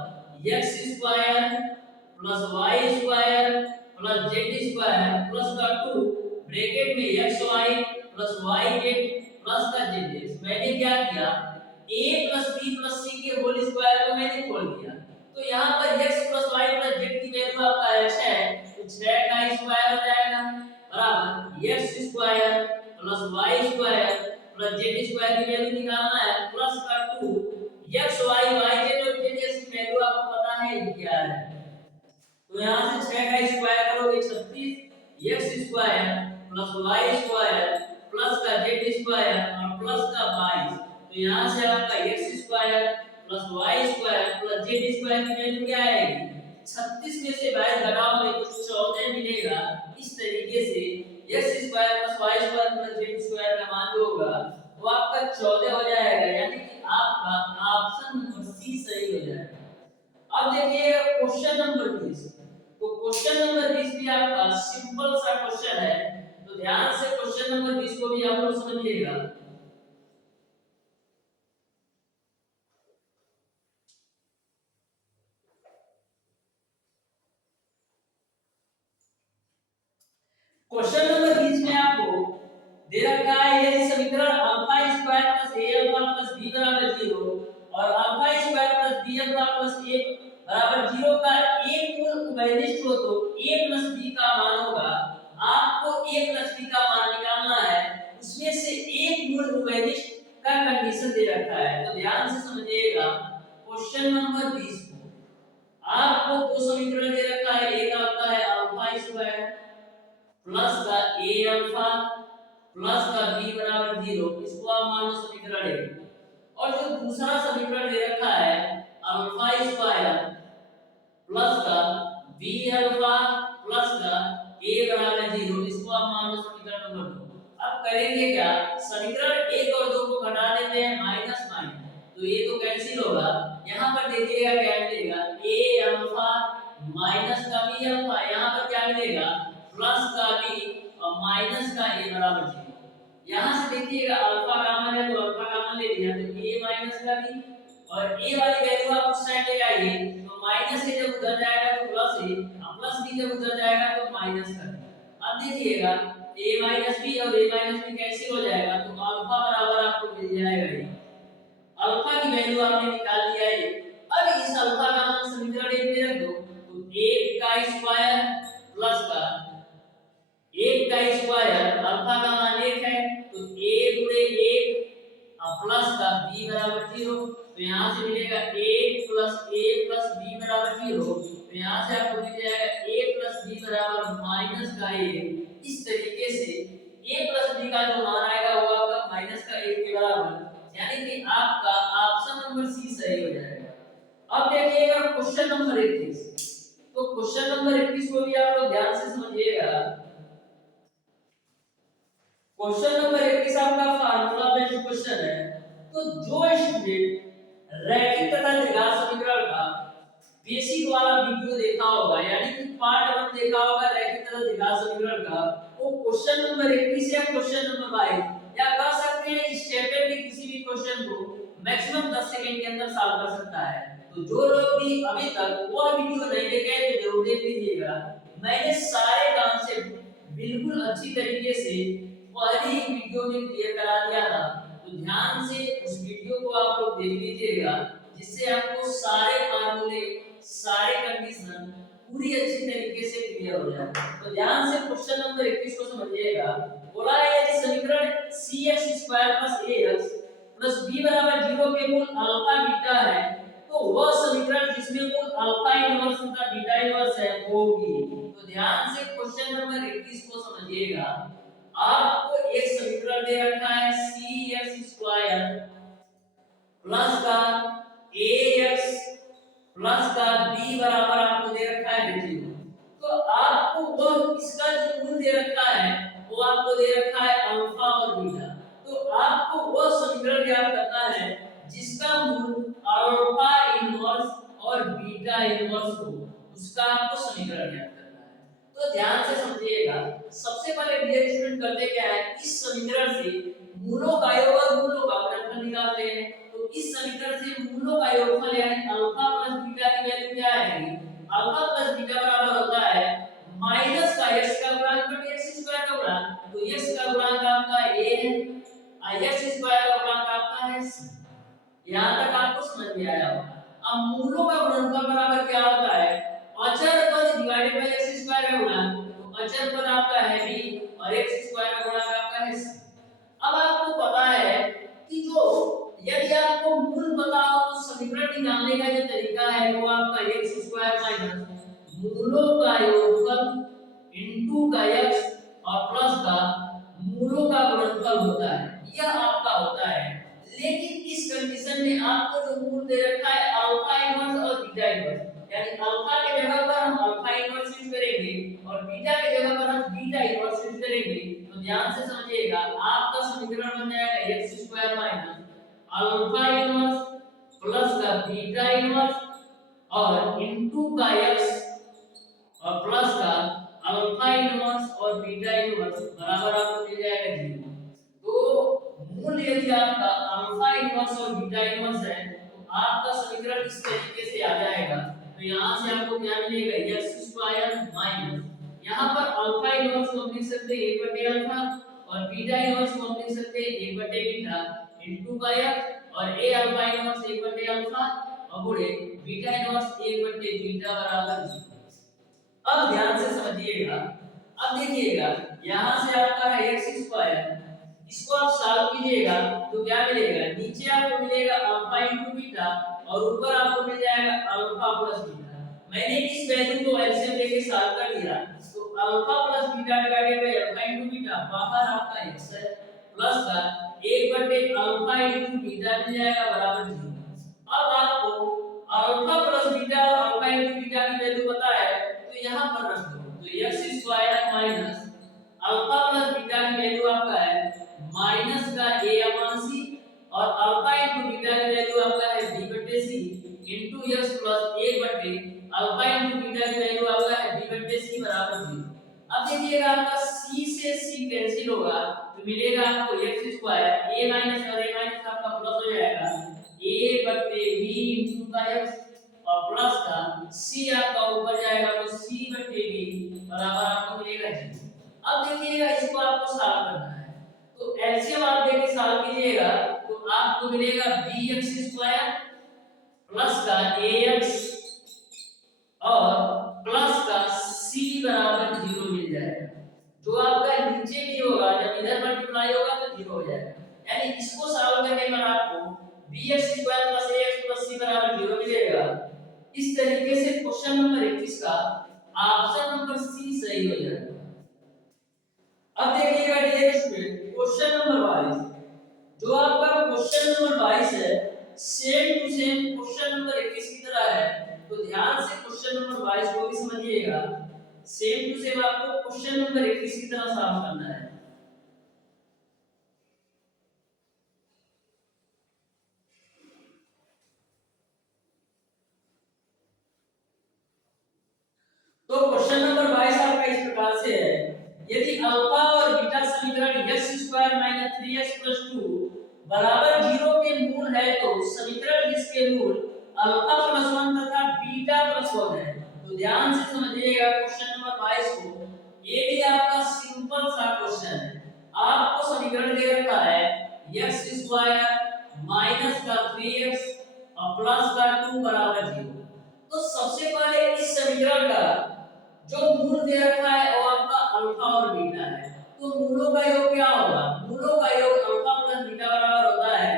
x² + y² + z² प्लस का 2 ब्रैकेट में xy + yz प्लस का zx। मैंने क्या किया, a + b + c के होल स्क्वायर को मैंने खोल दिया। तो यहाँ पर x + y + z की वैल्यू आपका है 6, तो 6 का स्क्वायर हो जाएगा बराबर x² + y² + z² की वैल्यू निकालना है प्लस का 2 x y yz और zx की वैल्यू आपको पता है 11 है। तो यहाँ से 6 का स्क्वायर करोगे 36, x² + y² प्लस का z² और प्लस का 22। तो यहाँ से आपका x² + y² + z² की वैल्यू क्या आएगी, 36 में से 22 घटाओगे तो 14 मिलेगा। इस तरीके से x² + y² + z² का मान जो होगा वो आपका 14 हो जाएगा, यानी कि आपका ऑप्शन नंबर सी सही हो जाएगा। अब देखिए क्वेश्चन नंबर 20, तो क्वेश्चन नंबर 20 भी आपका सिंपल सा क्वेश्चन है, तो ध्यान से क्वेश्चन नंबर 20 को भी आप लोग समझिएगा। क्वेश्चन नंबर 20 में आपको दे रखा है यदि समीकरण α² + a α + b = 0 और α² + b α + a = 0 का एक मूल उभयनिष्ठ हो तो a + b का मान होगा। आपको a + b का मान निकालना है, उसमें से एक मूल उभयनिष्ठ का कंडीशन दे रखा है। तो ध्यान से समझिएगा क्वेश्चन नंबर 20 को आपको दो समीकरण दे रखा है, एक आपका है α² प्लस का a अल्फा प्लस का b बराबर 0, इसको आप मान लो समीकरण 1। और जो दूसरा समीकरण दे रखा है अल्फा स्क्वायर प्लस का b अल्फा प्लस का a बराबर 0, इसको आप मान लो समीकरण नंबर 2। अब करेंगे क्या, समीकरण 1 और 2 को घटा देते हैं माइनस माइनस, तो ये तो कैंसिल होगा। यहाँ पर देखिएगा क्या मिलेगा, a अल्फा माइनस का b अल्फा, यहाँ पर क्या मिलेगा प्लस का b और माइनस का a बराबर 0। यहाँ से देखिएगा अल्फा कॉमन है तो अल्फा कॉमन ले लिया तो a माइनस का b और a वाली वैल्यू आप उस साइड ले आइए तो माइनस से जब उधर जाएगा तो प्लस a और प्लस b जब उधर जाएगा तो माइनस का b। अब देखिएगा a माइनस b और a माइनस b कैंसिल हो जाएगा तो अल्फा बराबर आपको मिल जाएगा ये। अल्फा की वैल्यू आपने निकाल लिया है। अब इस अल्फा का मान समीकरण 1 में रख दो, तो 1 का स्क्वायर प्लस का 1 का स्क्वायर, अल्फा का मान 1 है तो a गुणे 1 प्लस का b बराबर 0, तो यहाँ से मिलेगा a प्लस b बराबर 0, तो यहाँ से आपको मिल जाएगा a प्लस b बराबर माइनस का 1। इस तरीके से a प्लस b का जो मान आएगा वो आपका माइनस का 1 के बराबर, यानी कि आपका ऑप्शन नंबर सी सही हो जाएगा। अब देखिएगा क्वेश्चन नंबर 21, तो क्वेश्चन नंबर 21 को भी आप लोग ध्यान से समझिएगा। क्वेश्चन नंबर 21 आपका फार्मूला बेस्ड क्वेश्चन है। तो जो स्टूडेंट रैखिक तथा द्विघात समीकरण का बेसिक वाला वीडियो देखा होगा, यानी कि पार्ट 1 देखा होगा रैखिक तथा द्विघात समीकरण का, वो क्वेश्चन नंबर 21 या क्वेश्चन नंबर 22 या कह सकते हैं इस चैप्टर के किसी भी क्वेश्चन को मैक्सिमम 10 सेकंड के अंदर सॉल्व कर सकता है। तो जो लोग भी अभी तक वो वीडियो नहीं देखे तो जरूर देख लीजिएगा। मैंने सारे कॉन्सेप्ट बिल्कुल अच्छी तरीके से पहली वीडियो में क्लियर करा दिया था, तो ध्यान से उस वीडियो को आप लोग देख लीजिएगा, जिससे आपको सारे फार्मूले सारे कंडीशन पूरी अच्छी तरीके से क्लियर हो जाए। तो ध्यान से क्वेश्चन नंबर 21 को समझिएगा। बोला है यदि समीकरण cx² + ax + b बराबर 0 के मूल अल्फा बीटा है, तो वह समीकरण जिसमें मूल अल्फा इनवर्स तथा बीटा इनवर्स है होगी। तो ध्यान से क्वेश्चन नंबर 21 को समझिएगा। आपको एक समीकरण दे रखा है cx² प्लस का ax प्लस का b बराबर आपको दे रखा है 0। तो आपको वह इसका जो मूल दे रखा है वो आपको दे रखा है अल्फा और बीटा। तो आपको वह समीकरण याद करना है जिसका मूल अल्फा इनवर्स और बीटा इनवर्स हो, उसका आपको समीकरण याद करना है। तो ध्यान से समझिएगा। सबसे पहले डियर स्टूडेंट करते क्या है, इस समीकरण से मूलों का योग और मूलों का गुणनफल निकालते हैं। तो इस समीकरण से मूलों का योगफल यानी अल्फा प्लस बीटा की वैल्यू क्या आएगी, अल्फा प्लस बीटा बराबर होता है माइनस का x का गुणांक बटे x स्क्वायर का गुणांक। तो x का गुणांक आपका a है और x स्क्वायर का गुणांक आपका है c। यहां तक आपको समझ में आया होगा। अब मूलों का गुणनफल बराबर क्या होता है, अचर पद डिवाइडेड बाय x स्क्वायर का गुणांक। तो अचर पद आपका है b और x स्क्वायर का गुणांक आपका है c। अब आपको पता है कि जो यदि आपको मूल पता हो तो समीकरण निकालने का जो तरीका है वो आपका x² माइनस मूलों का योगफल इनटू का x और प्लस का मूलों का गुणनफल होता है, यह आपका होता है। लेकिन इस कंडीशन में आपको जो मूल दे रखा है अल्फा इनवर्स और बीटा इनवर्स, यानी अल्फा के जगह पर हम अल्फा इनवर्स यूज करेंगे और बीटा के जगह पर हम बीटा इनवर्स यूज करेंगे। तो ध्यान से समझिएगा। आपका समीकरण बन जाएगा x² minus alpha inverse plus का बीटा इनवर्स और इनटू का x और प्लस का अल्फा इनवर्स और बीटा इनवर्स बराबर आपको मिल जाएगा 0। तो मूल यदि आपका अल्फा इनवर्स और बीटा इनवर्स है तो आपका समीकरण इस तरीके से आ जाएगा। तो यहां से आपको क्या मिलेगा, x² माइनस यहां पर अल्फा इनवर्स को हम लिख सकते हैं 1/अल्फा और बीटा इनवर्स को हम लिख सकते हैं 1/बीटा इनटू का x और a अल्फा इनवर्स 1/अल्फा और गुणे बीटा इनवर्स 1/बीटा बराबर 0। अब ध्यान से समझिएगा। अब देखिएगा यहां से आपका है x², इसको आप सॉल्व कीजिएगा तो क्या मिलेगा, नीचे आपको मिलेगा अल्फा इनटू बीटा और ऊपर आपको मिल जाएगा अल्फा प्लस बीटा। मैंने इस वैल्यू को एलसीएम लेके सॉल्व कर दिया तो alpha plus beta divided by alpha into beta बाहर आपका x है प्लस का 1/अल्फा इनटू बीटा मिल जाएगा बराबर 0। अब आपको अल्फा प्लस बीटा और अल्फा इनटू बीटा की वैल्यू पता है तो यहां पर रख दो। तो x² minus alpha plus beta की वैल्यू आपका है माइनस का a/c और अल्फा इनटू बीटा की वैल्यू आपका है b/c इनटू x प्लस 1/अल्फा इनटू बीटा की वैल्यू आपका है b/c बराबर 0। अब देखिएगा आपका c से c कैंसिल होगा तो मिलेगा आपको x² a माइनस और a माइनस आपका प्लस हो जाएगा a/b इनटू का x और प्लस का c आपका ऊपर जाएगा तो c/b बराबर आपको मिलेगा 0। अब देखिएगा इसको आपको सॉल्व करना है तो एलसीएम आप लेके सॉल्व कीजिएगा तो आपको मिलेगा bx स्क्वायर प्लस का ax और प्लस का c बराबर 0 मिल जाएगा। जो आपका नीचे भी होगा जब इधर मल्टीप्लाई होगा तो 0 हो जाएगा। यानी इसको सॉल्व करने पर आपको bx square plus ax plus c बराबर 0 मिलेगा। इस तरीके से क्वेश्चन नंबर 21 का ऑप्शन नंबर सी सही हो जाएगा। अब देखिएगा डियर स्टूडेंट क्वेश्चन नंबर 22, जो आपका क्वेश्चन नंबर 22 है same to same question number 21 की तरह है, तो ध्यान से क्वेश्चन नंबर 22 को भी समझिएगा। सेम टू सेम आपको क्वेश्चन नंबर 21 की तरह सॉल्व करना है। तो क्वेश्चन नंबर 22 आपका इस प्रकार से है, यदि अल्फा और बीटा समीकरण x² - 3x + 2 बराबर 0 के मूल है तो समीकरण जिसके मूल अल्फा + 1 तथा बीटा + 1 है। तो ध्यान से समझिएगा क्वेश्चन नंबर 22 को। ये भी आपका सिंपल सा क्वेश्चन है। आपको समीकरण दे रखा है x² - 3x और प्लस का 2 बराबर 0। तो सबसे पहले इस समीकरण का जो मूल दे रखा है वो आपका अल्फा और बीटा है। तो मूलों का योग क्या होगा? मूलों का योग अल्फा प्लस बीटा बराबर होता है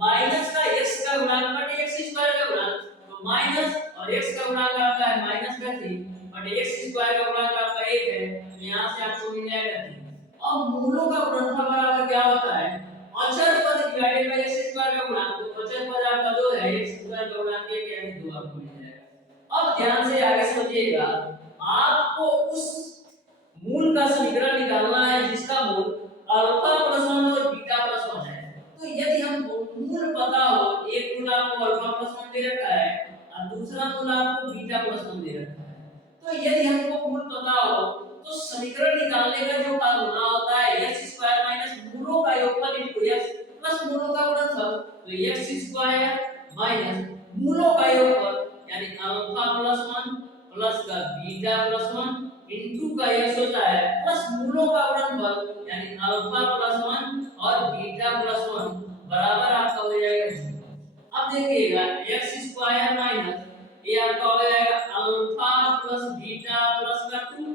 माइनस का x का गुणांक बटे x स्क्वायर का गुणांक। तो माइनस और x का गुणांक आपका है माइनस का 3 बटे x स्क्वायर का गुणांक आपका 1 है। तो यहां से आपको मिल जाएगा 3। अब मूलों का गुणनफल बराबर क्या होता है? अचर पद डिवाइडेड बाय x स्क्वायर का गुणांक। तो अचर पद आपका 2 है, x स्क्वायर का गुणांक 1 यानी 2 आपको मिल जाएगा। अब ध्यान से आगे समझिएगा, आपको उस मूल का समीकरण निकालना है जिसका मूल अल्फा प्लस 1 और बीटा प्लस 1 है। तो यदि हम मूल पता हो, एक मूल आपको अल्फा प्लस 1 दे रखा है और दूसरा मूल आपको बीटा प्लस 1 दे रखा है, तो यदि हमको मूल पता हो तो समीकरण निकालने का जो फार्मूला होता है x स्क्वायर माइनस मूलों का योगफल इनटू x प्लस मूलों का गुणनफल। तो x स्क्वायर माइनस मूलों का योगफल यानी अल्फा प्लस 1 प्लस का बीटा प्लस 1 इनटू का x होता है प्लस मूलों का गुणनफल यानी अल्फा प्लस 1 और बीटा प्लस 1 बराबर आपका हो जाएगा 0। अब देखिएगा x स्क्वायर माइनस ये आपका हो जाएगा अल्फा प्लस बीटा प्लस का 2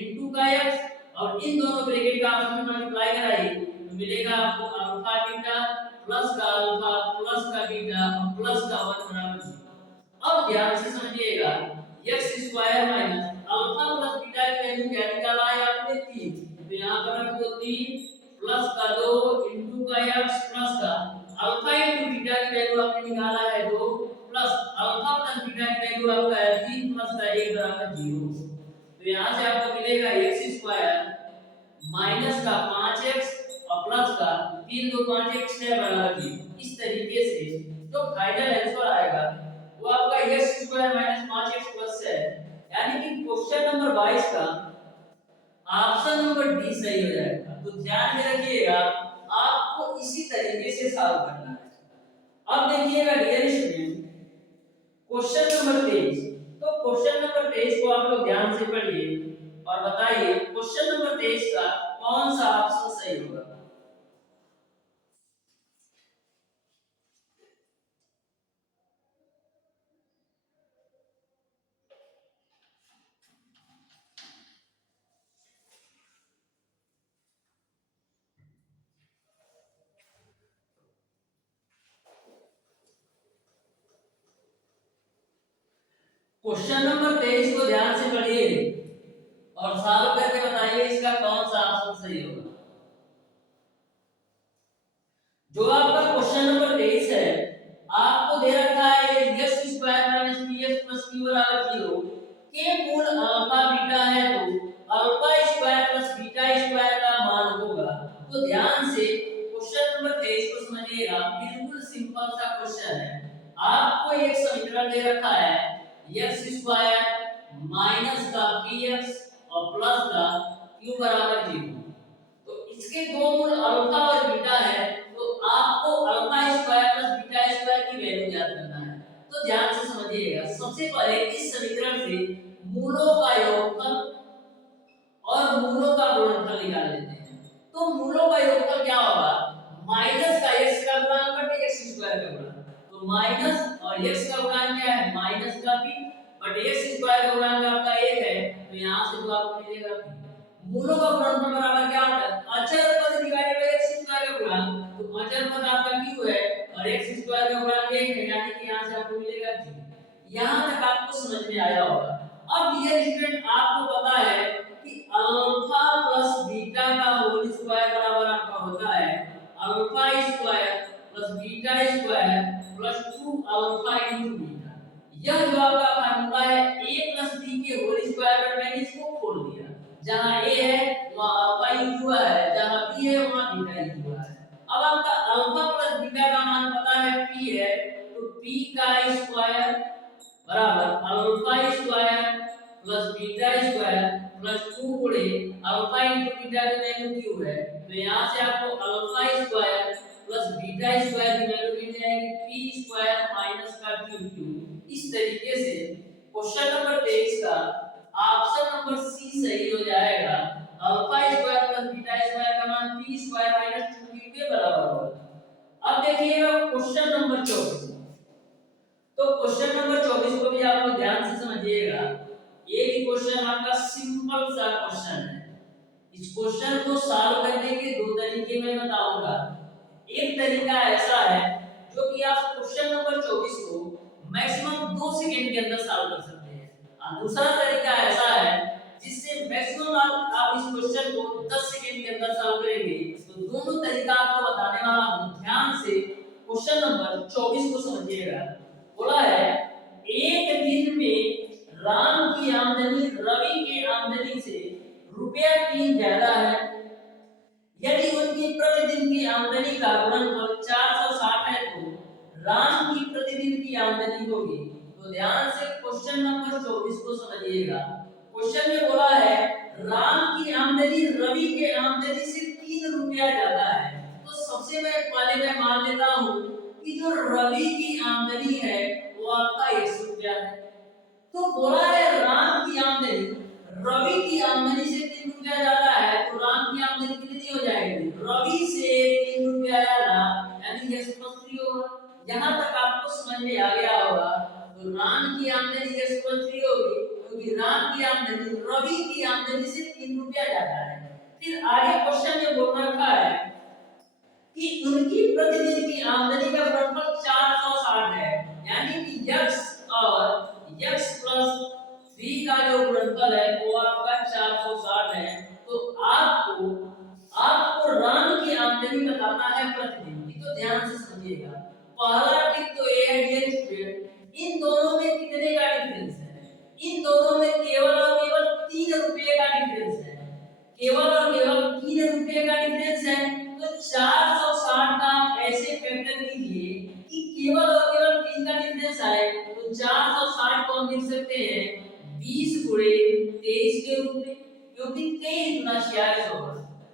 इनटू का x और इन दोनों ब्रैकेट का आपस में मल्टीप्लाई कराइए तो मिलेगा आपको अल्फा बीटा प्लस का अल्फा प्लस का बीटा और प्लस का 1 बराबर 0। अब ध्यान से समझिएगा x square minus alpha plus beta की वैल्यू क्या निकाला है आपने 3। तो यहां पर रख दो 3 प्लस का 2 इनटू का x प्लस का अल्फा इनटू बीटा की वैल्यू आपने निकाला है 2 प्लस अल्फा प्लस बीटा की वैल्यू आपका है 3 प्लस का 1 बराबर 0। तो यहां से आपको मिलेगा x स्क्वायर माइनस का 5x और प्लस का 3 2 5 x बराबर 0। इस तरीके से जो फाइनल आंसर आएगा वो आपका x square minus 5x plus है। यानी कि क्वेश्चन नंबर 22 का ऑप्शन नंबर डी सही हो जाएगा। तो ध्यान में रखिएगा, आपको इसी तरीके से सॉल्व करना है। अब देखिएगा डियर स्टूडेंट क्वेश्चन नंबर 23। तो क्वेश्चन नंबर 23 को आप लोग ध्यान से पढ़िए और बताइए क्वेश्चन नंबर 23 का कौन सा ऑप्शन सही होगा। क्वेश्चन नंबर 23 को ध्यान से पढ़िए और सॉल्व करके बताइए इसका कौन सा ऑप्शन सही होगा। जो आपका क्वेश्चन नंबर 23 है आपको दे रखा है x square minus px plus q बराबर 0 के मूल अल्फा बीटा है तो alpha square plus beta square का मान होगा। तो ध्यान से क्वेश्चन नंबर 23 को समझिएगा, बिल्कुल सिंपल सा क्वेश्चन है। आपको एक समीकरण दे रखा है x स्क्वायर माइनस का px और प्लस का q बराबर 0। तो इसके दो मूल अल्फा और बीटा है तो आपको alpha square plus beta square की वैल्यू ज्ञात करना है। तो ध्यान से समझिएगा, सबसे पहले इस समीकरण से मूलों का योगफल और मूलों का गुणनफल निकाल लेते हैं। तो मूलों का योगफल क्या होगा? माइनस का x का गुणांक बटे x स्क्वायर का गुणांक, तो माइनस और x का गुणांक क्या है माइनस का p बटे x स्क्वायर का गुणांक आपका 1 है, तो यहां से तो आपको मिलेगा p। मूलों का गुणनफल बराबर क्या होता है अचर पद डिवाइडेड बाय x स्क्वायर का गुणांक, तो अचर पद आपका q है और x स्क्वायर का गुणांक 1 है, यानी कि यहां से आपको मिलेगा g। यहां तक आपको समझ में आया होगा। अब डियर स्टूडेंट आपको पता है कि अल्फा प्लस बीटा का होल स्क्वायर बराबर आपका होता है alpha square plus beta square plus 2 alpha into beta. यह जो आपका फार्मूला है a प्लस b के होल स्क्वायर पर मैंने इसको खोल दिया, जहां a है वहां अल्फा यूज हुआ है, जहां b है वहां बीटा यूज हुआ है। अब आपका अल्फा प्लस बीटा का मान पता है p है, तो p का स्क्वायर बराबर alpha square plus beta square plus 2 गुणे अल्फा इनटू बीटा की वैल्यू q है, तो यहां से आपको alpha square plus beta square की वैल्यू मिल जाएगी p स्क्वायर माइनस का q। इस तरीके से क्वेश्चन नंबर 23 का ऑप्शन नंबर सी सही हो जाएगा। Alpha square plus beta square का मान p स्क्वायर माइनस 2q के बराबर होगा। अब देखिएगा क्वेश्चन नंबर 24, तो क्वेश्चन नंबर 24 को भी आप लोग ध्यान से समझिएगा। ये भी क्वेश्चन आपका सिंपल सा क्वेश्चन है। इस क्वेश्चन को सॉल्व करने के दो तरीके मैं बताऊंगा। एक तरीका ऐसा है जो कि आप क्वेश्चन नंबर 24 को मैक्सिमम 2 सेकंड के अंदर सॉल्व कर सकते हैं, और दूसरा तरीका ऐसा है जिससे मैक्सिमम आप इस क्वेश्चन को 10 सेकंड के अंदर सॉल्व करेंगे। तो दोनों तरीका आपको बताने वाला हूं, ध्यान से क्वेश्चन नंबर 24 को समझिएगा। बोला है एक दिन में राम की आमदनी रवि की आमदनी से रुपया 3 ज्यादा है, यदि उनकी प्रतिदिन की आमदनी का गुणनफल 460 है तो राम की प्रतिदिन की आमदनी होगी। तो ध्यान से क्वेश्चन नंबर 24 को समझिएगा। क्वेश्चन में बोला है राम की आमदनी रवि के आमदनी से 3 रुपया ज्यादा है, तो सबसे पहले मैं मान लेता हूं कि जो रवि की आमदनी है वो आपका 100 रुपया है। तो बोला है राम की आमदनी रवि की आमदनी से 3 रुपया ज्यादा है, तो राम की आमदनी कितनी हो जाएगी रवि से 3 रुपया ज्यादा, यानी x + 3 होगा। यहां तक आपको समझ में आ गया होगा। तो राम की आमदनी x + 3 होगी क्योंकि राम की आमदनी रवि की आमदनी से 3 रुपया ज्यादा है। फिर आगे क्वेश्चन में बोल रखा है कि उनकी प्रतिदिन की आमदनी का गुणनफल 460 है, यानी कि x और x + 3 का जो गुणनफल है वो आपका 460 है। तो आपको राम की आमदनी बताना है प्रतिदिन की, तो ध्यान से समझिएगा। पहला टिक तो ये है डियर स्टूडेंट, इन दोनों में कितने का डिफरेंस है, इन दोनों में केवल और केवल 3 रुपए का डिफरेंस है, केवल और केवल 3 रुपए का डिफरेंस है। तो 460 का ऐसे फैक्टर कीजिए कि केवल और केवल 3 का डिफरेंस आए, तो 460 को हम लिख सकते हैं 20 गुणे 23 के रूप में, क्योंकि 23 गुना 46 होगा।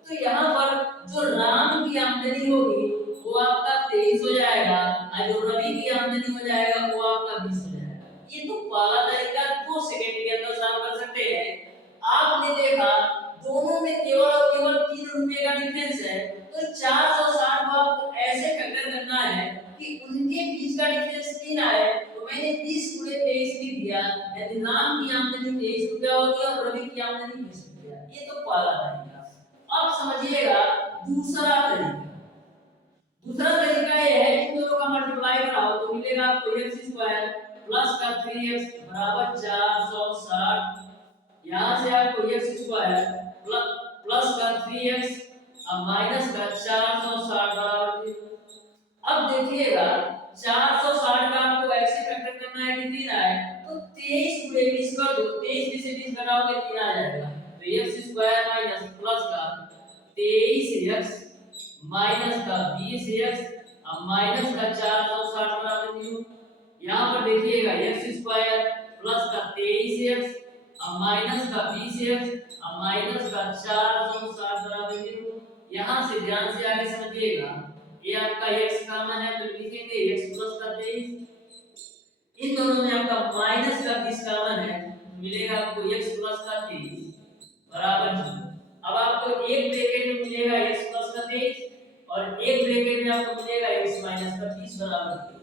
तो यहाँ पर जो राम की आमदनी होगी वो आपका 23 हो जाएगा और जो रवि की आमदनी हो जाएगा वो आपका 20 हो जाएगा। ये तो पहला तरीका 2 सेकंड के अंदर सॉल्व कर सकते हैं। आपने देखा दोनों में केवल और केवल 3 रुपए का डिफरेंस है, तो 460 को आपको ऐसे फैक्टर करना है कि उनके बीच का डिफरेंस 3 आए, तो मैंने 20 गुणे 23 लिख दिया, यानी राम की आमदनी 23 रुपया होगी और रवि की आमदनी 20 रुपया। ये तो पहला तरीका। अब समझिएगा दूसरा तरीका। दूसरा तरीका ये है इन दोनों का मल्टीप्लाई कराओ तो मिलेगा आपको x² प्लस का 3x बराबर 460। यहां से आपको x² प्लस का 3x और माइनस का 460 बराबर। अब देखिएगा 460 का आपको ऐसे फैक्टर करना है कि 3 आए, तो 23 गुणे 20 कर दो, 23 में से 20 घटाओगे 3 आ जाएगा, तो x² माइनस प्लस का 23x माइनस का 20x और माइनस का 460 बराबर 0। यहाँ पर देखिएगा x² प्लस का 23x और माइनस का 20x और माइनस का 460 बराबर 0। यहाँ से ध्यान से आगे समझिएगा, ये आपका x कॉमन है तो लिखेंगे x प्लस का 23, इन दोनों में आपका माइनस का 20 कॉमन है तो मिलेगा आपको x प्लस का 23 बराबर 0। अब आपको एक ब्रैकेट में मिलेगा x प्लस का 23 और एक ब्रैकेट में आपको मिलेगा x माइनस का 20 बराबर 0।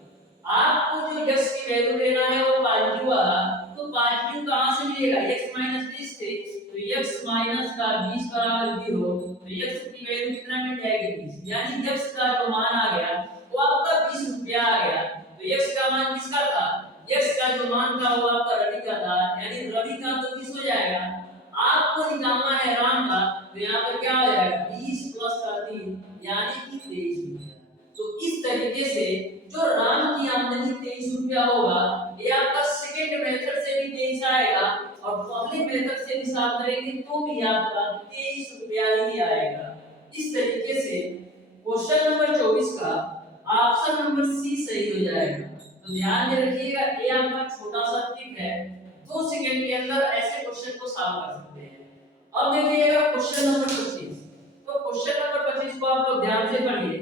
आपको जो x की वैल्यू लेना है वो पॉजिटिव आया, तो पॉजिटिव कहां से मिलेगा, x माइनस 20 से, तो x माइनस का 20 बराबर 0, तो x की वैल्यू कितना मिल जाएगी 20, यानी x का जो मान आ गया वो आपका 20 रुपया आ गया। तो x का मान किसका था, x का जो मान था वो आपका रवि का था, यानी रवि का तो 20 हो जाएगा। आपको निकालना है राम का, तो यहाँ पर क्या हो जाएगा 20 प्लस का 3 यानी कि 23 रुपया। तो इस तरीके से जो राम की आमदनी 23 रुपया होगा, ये आपका सेकंड मेथड से भी 23 आएगा और पहले मेथड से हिसाब करेंगे तो भी आपका 23 रुपया ही आएगा। इस तरीके से क्वेश्चन नंबर 24 का ऑप्शन नंबर सी सही हो जाएगा। तो ध्यान में रखिएगा, ये आपका छोटा सा ट्रिक है, 2 सेकंड के अंदर ऐसे क्वेश्चन को सॉल्व कर सकते हैं। अब देखिएगा क्वेश्चन नंबर 25। तो क्वेश्चन नंबर 25 को आप लोग ध्यान से पढ़िए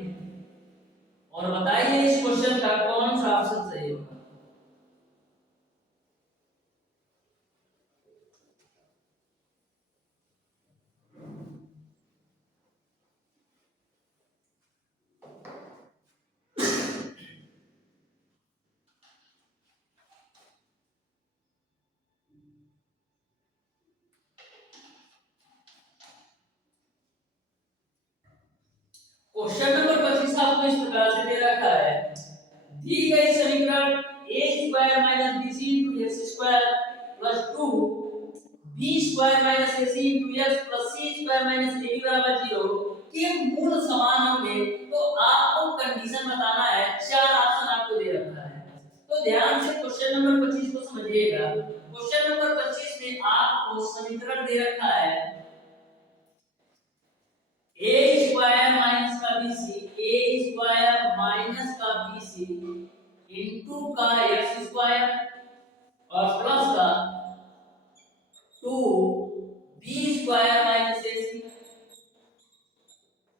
और बताइए इस क्वेश्चन का कौन सा ऑप्शन सही होगा। क्वेश्चन नंबर 25 आपको इस प्रकार से दे रखा है, दी गई समीकरण a square minus bc into x square plus 2 b square minus ac into x plus c square minus ab बराबर 0 के मूल समान होंगे, तो आपको कंडीशन बताना है। 4 ऑप्शन आपको दे रखा है, तो ध्यान से क्वेश्चन नंबर 25 को समझिएगा। क्वेश्चन नंबर 25 में आपको समीकरण दे रखा है a स्क्वायर माइनस का bc, a स्क्वायर माइनस का bc इनटू का x स्क्वायर और प्लस का 2b square minus ac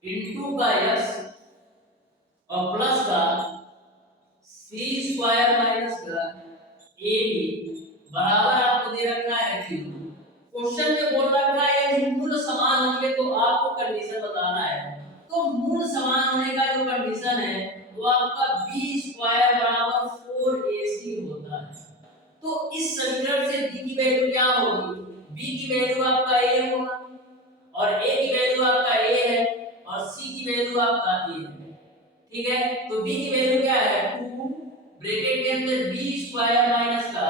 into का x और प्लस का c स्क्वायर माइनस का ab बराबर आपको दे रखा है 0। क्वेश्चन में बोल रखा है यदि मूल समान होंगे तो आपको कंडीशन बताना है। तो मूल समान होने का जो कंडीशन है वो आपका b स्क्वायर बराबर 4ac होता है। तो इस समीकरण से b की वैल्यू क्या होगी, b की वैल्यू आपका a होगा और a की वैल्यू आपका a है और c की वैल्यू आपका a है। ठीक है, तो b की वैल्यू क्या है 2 ब्रैकेट के अंदर b स्क्वायर माइनस का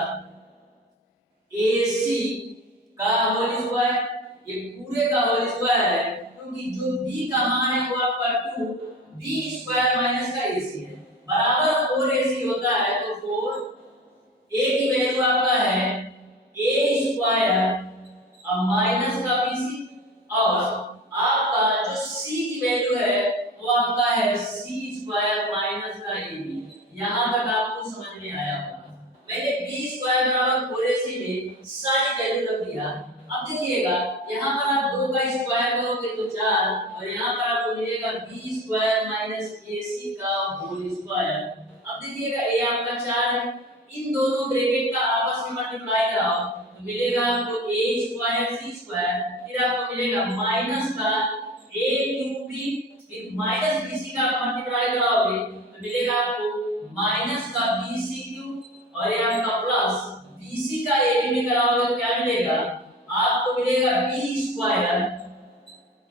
ac का होल स्क्वायर, ये पूरे का होल स्क्वायर है, क्योंकि जो b का मान है वो आपका 2 b स्क्वायर माइनस का ac है बराबर 4ac होता है। तो 4 a की वैल्यू आपका है a स्क्वायर अब माइनस का bc और आपका जो c की वैल्यू है वो आपका है c स्क्वायर माइनस का ab। यहां तक आपको समझ में आया होगा। मैंने b स्क्वायर बराबर 4ac में सारी वैल्यू रख दिया। अब देखिएगा यहाँ पर आप 2 का स्क्वायर करोगे तो 4 और यहाँ पर आपको मिलेगा b स्क्वायर माइनस ac का होल स्क्वायर। अब देखिएगा a आपका 4 है, इन दोनों ब्रैकेट का आपस में मल्टीप्लाई कराओ तो मिलेगा आपको a स्क्वायर c स्क्वायर, फिर आपको मिलेगा माइनस का a क्यूब b, फिर माइनस bc का मल्टीप्लाई कराओगे तो मिलेगा आपको माइनस का bc क्यूब और ये आपका प्लस bc का ab में कराओगे तो क्या मिलेगा, आपको मिलेगा b स्क्वायर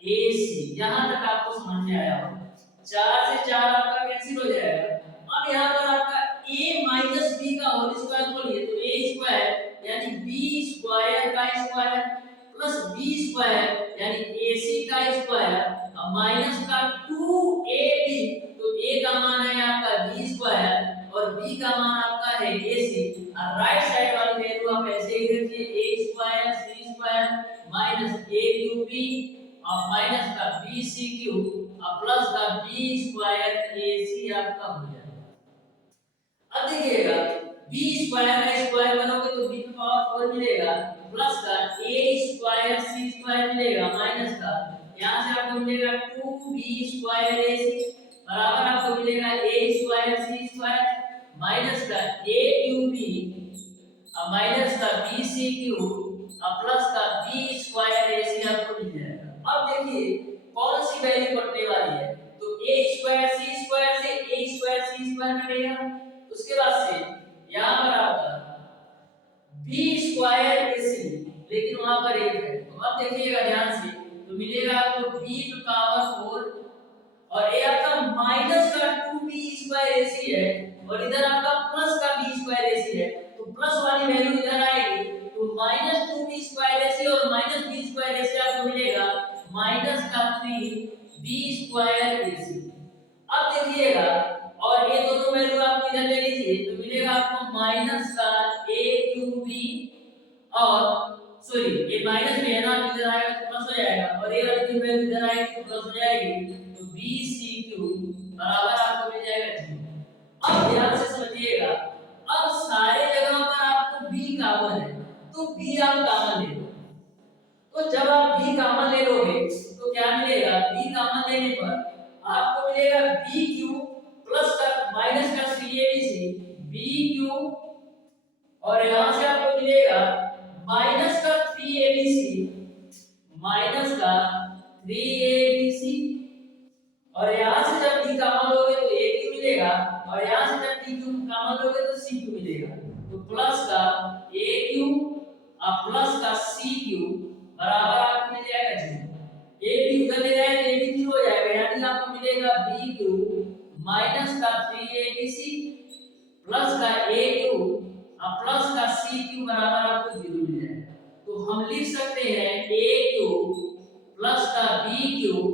ac। यहां तक आपको समझ में आया होगा। 4 से 4 आपका कैंसिल हो जाएगा। अब यहां पर आपका a माइनस b का होल स्क्वायर बोलिए तो a स्क्वायर यानी b स्क्वायर का स्क्वायर प्लस b स्क्वायर यानी ac का स्क्वायर अब माइनस का 2ab, तो a का मान है आपका b स्क्वायर और b का मान आपका है ac और राइट साइड वाली वैल्यू आप ऐसे ही रखिए a square c square minus a cube b और माइनस का bc क्यूब और प्लस का b स्क्वायर ac आपका हो जाएगा। अब देखिएगा b स्क्वायर का स्क्वायर करोगे तो b की पावर 4 मिलेगा प्लस का a स्क्वायर c स्क्वायर मिलेगा माइनस का यहां से आपको मिलेगा 2b स्क्वायर ac बराबर आपको मिलेगा a square c square minus का a क्यूब b अब माइनस का bc क्यूब अब प्लस का b स्क्वायर ac आपको मिल जाएगा। अब देखिए कौन सी वैल्यू बढ़ने वाली है, तो a यहाँ पर 1 है। तो अब देखिएगा ध्यान से, तो मिलेगा आपको b टू पावर 4 और ये आपका माइनस का 2b स्क्वायर ac है और इधर आपका प्लस का b स्क्वायर ac है। तो प्लस वाली वैल्यू इधर आएगी, तो माइनस 2b स्क्वायर ac और माइनस b स्क्वायर ac आपको मिलेगा माइनस का 3b स्क्वायर ac। अब देखिएगा और ये दोनों वैल्यू आपको इधर ले लीजिए, तो मिलेगा आपको माइनस का a क्यूब b और सॉरी ये माइनस में है ना, इधर आएगा तो प्लस हो जाएगा और ये वाली वैल्यू इधर आएगी तो प्लस हो जाएगी, तो bc क्यूब बराबर आपको मिल जाएगा 0। अब ध्यान से समझिएगा, अब सारे जगह पर आपको b कॉमन है तो b आप कॉमन ले लो। तो जब आप b कॉमन ले लोगे तो क्या मिलेगा, b कॉमन लेने पर आपको मिलेगा b क्यूब प्लस का माइनस का 3abc b क्यूब और यहां से आपको मिलेगा माइनस का 3abc माइनस का 3abc और यहां से जब b कॉमन लोगे तो a क्यूब मिलेगा और यहां से जब b क्यूब कॉमन लोगे तो c क्यूब मिलेगा। तो प्लस का a क्यूब और प्लस का c क्यूब बराबर आपको मिल जाएगा 0। a भी उधर ले जाए तो a भी 0 हो जाएगा, यानी आपको मिलेगा b क्यूब माइनस का 3abc प्लस का a क्यूब और प्लस का c क्यूब बराबर आपको 0 मिल जाएगा। तो हम लिख सकते हैं a क्यूब प्लस का b क्यूब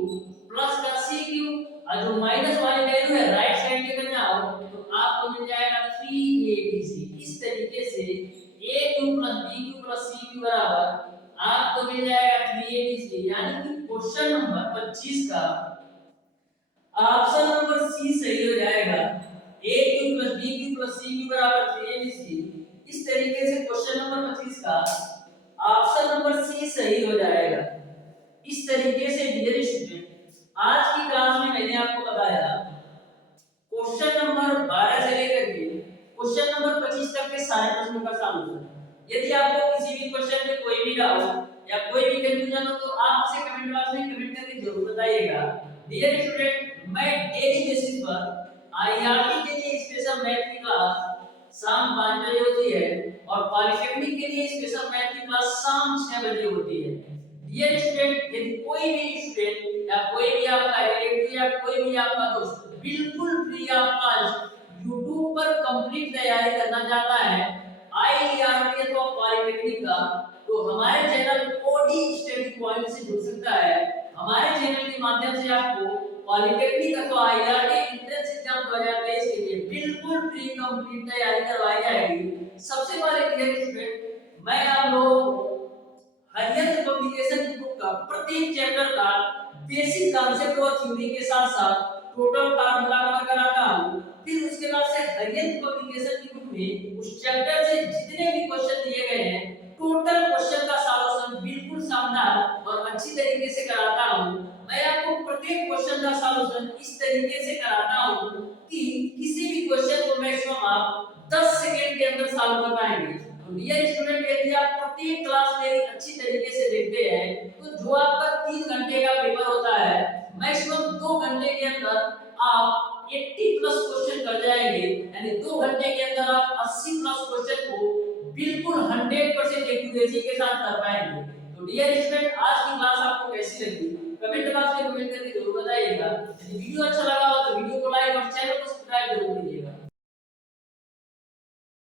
प्लस का c क्यूब और जो माइनस वाली वैल्यू है राइट साइड लेकर जाओ तो आपको मिल जाएगा 3abc। इस तरीके से a cube plus b cube plus c cube बराबर आपको मिल जाएगा 3abc। यानी कि क्वेश्चन नंबर 25 का ऑप्शन नंबर सी सही हो जाएगा, a cube plus b cube plus c cube बराबर 3abc। इस तरीके से क्वेश्चन नंबर 25 का ऑप्शन नंबर सी सही हो जाएगा। इस तरीके से डियर स्टूडेंट आज की क्लास में मैंने आपको बताया क्वेश्चन नंबर 12 से लेकर के क्वेश्चन नंबर 25 तक के सारे प्रश्नों का सॉल्यूशन। यदि आपको किसी भी क्वेश्चन में कोई भी डाउट या कोई भी कंफ्यूजन हो तो आप उसे कमेंट बॉक्स में कमेंट करके जरूर बताइएगा। डियर स्टूडेंट मैं डेली बेसिस पर आईआरटी के लिए स्पेशल मैथ की क्लास शाम 5 बजे होती है और पॉलिटेक्निक के लिए स्पेशल मैथ की क्लास शाम 6 बजे होती है। डियर स्टूडेंट यदि कोई भी स्टूडेंट या कोई भी आपका रिलेटिव या कोई भी आपका दोस्त बिल्कुल फ्री ऑफ कॉस्ट YouTube पर कंप्लीट तैयारी करना चाहता है आईआरटी अथवा पॉलिटेक्निक का, तो हमारे चैनल ओडी स्टडी पॉइंट से जुड़ सकता है। हमारे चैनल के माध्यम से आपको पॉलिटेक्निक अथवा आईआरटी एंट्रेंस एग्जाम 2023 के लिए बिल्कुल फ्री कंप्लीट तैयारी करवाई जाएगी। सबसे पहले डियर स्टूडेंट मैं आप लोग हरियंत पब्लिकेशन की बुक का प्रत्येक चैप्टर का बेसिक कांसेप्ट और थ्योरी के साथ साथ टोटल फार्मूला कवर कराता हूं। फिर उसके बाद से हरियंत पब्लिकेशन की बुक में उस चैप्टर से जितने भी क्वेश्चन दिए गए हैं टोटल क्वेश्चन का सॉल्यूशन बिल्कुल शानदार और अच्छी तरीके से कराता हूं। मैं आपको प्रत्येक क्वेश्चन का सॉल्यूशन इस तरीके से कराता हूं कि किसी भी क्वेश्चन को मैक्सिमम आप 10 सेकंड के अंदर सॉल्व कर पाएंगे। तो डियर स्टूडेंट यदि आप प्रत्येक क्लास में अच्छी तरीके से देखते हैं तो जो आपका 3 घंटे का पेपर होता है मैक्सिमम 2 घंटे के अंदर आप 80 प्लस क्वेश्चन कर जाएंगे। यानी 2 घंटे के अंदर आप 80 प्लस क्वेश्चन को बिल्कुल 100% एक्यूरेसी के साथ कर पाएंगे। तो डियर स्टूडेंट आज की क्लास आपको कैसी लगी कमेंट बॉक्स में कमेंट करके जरूर बताइएगा। यदि वीडियो अच्छा लगा हो तो वीडियो को लाइक और चैनल को सब्सक्राइब जरूर कीजिएगा।